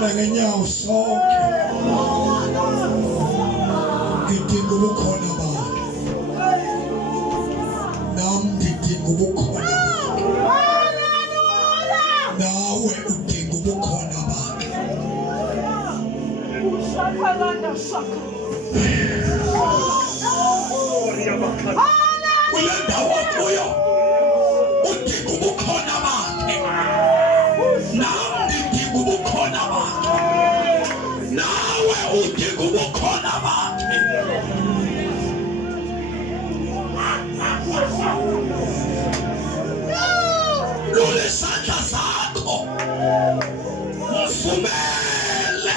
Ngenyawo sonke ngidinga ubukhona bakhe. Nami ngidinga ubukhona bakhe. Nawe udinga ubukhona bakhe. Kule ndawo kuyo udinga ubukhona bakhe. Nami ngidinga ubukhona bakhe. Nawe udinga ubukhona bakhe. Lule isandla sakho mvumele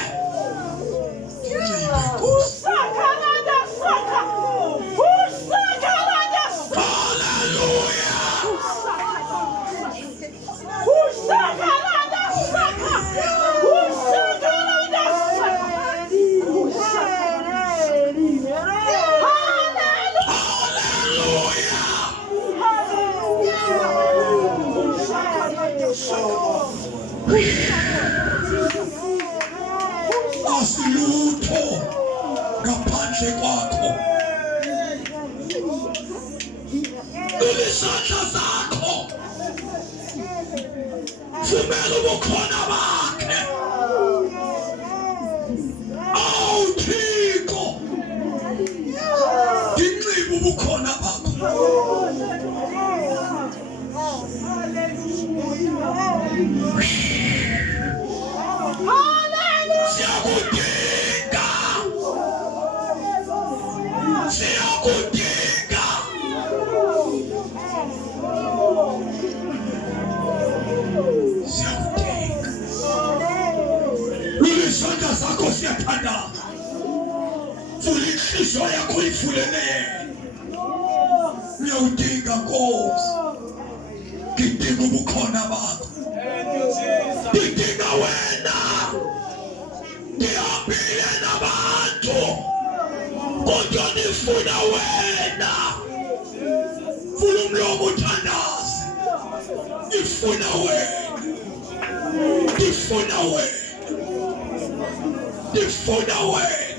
asilutho ngaphandle kwakho. Isandla zakho vumela ubukhona bakhe. Awuthixo nginxiba ubukhona bakho. Siyakudinga, siyakudinga. Siyakudinga. Lule isandla sakho siyathandaza. Vula inhliziyo yakho ivulele. Ngiyawudinga Nkosi. Ngidinga ubukhona bakho. Ngidinga wena. Ngiyabile nabantu kodwa nifuna wena. Vula umlomo uthandaze. Ngifuna wena. Ngifuna wena. Ngifuna wena.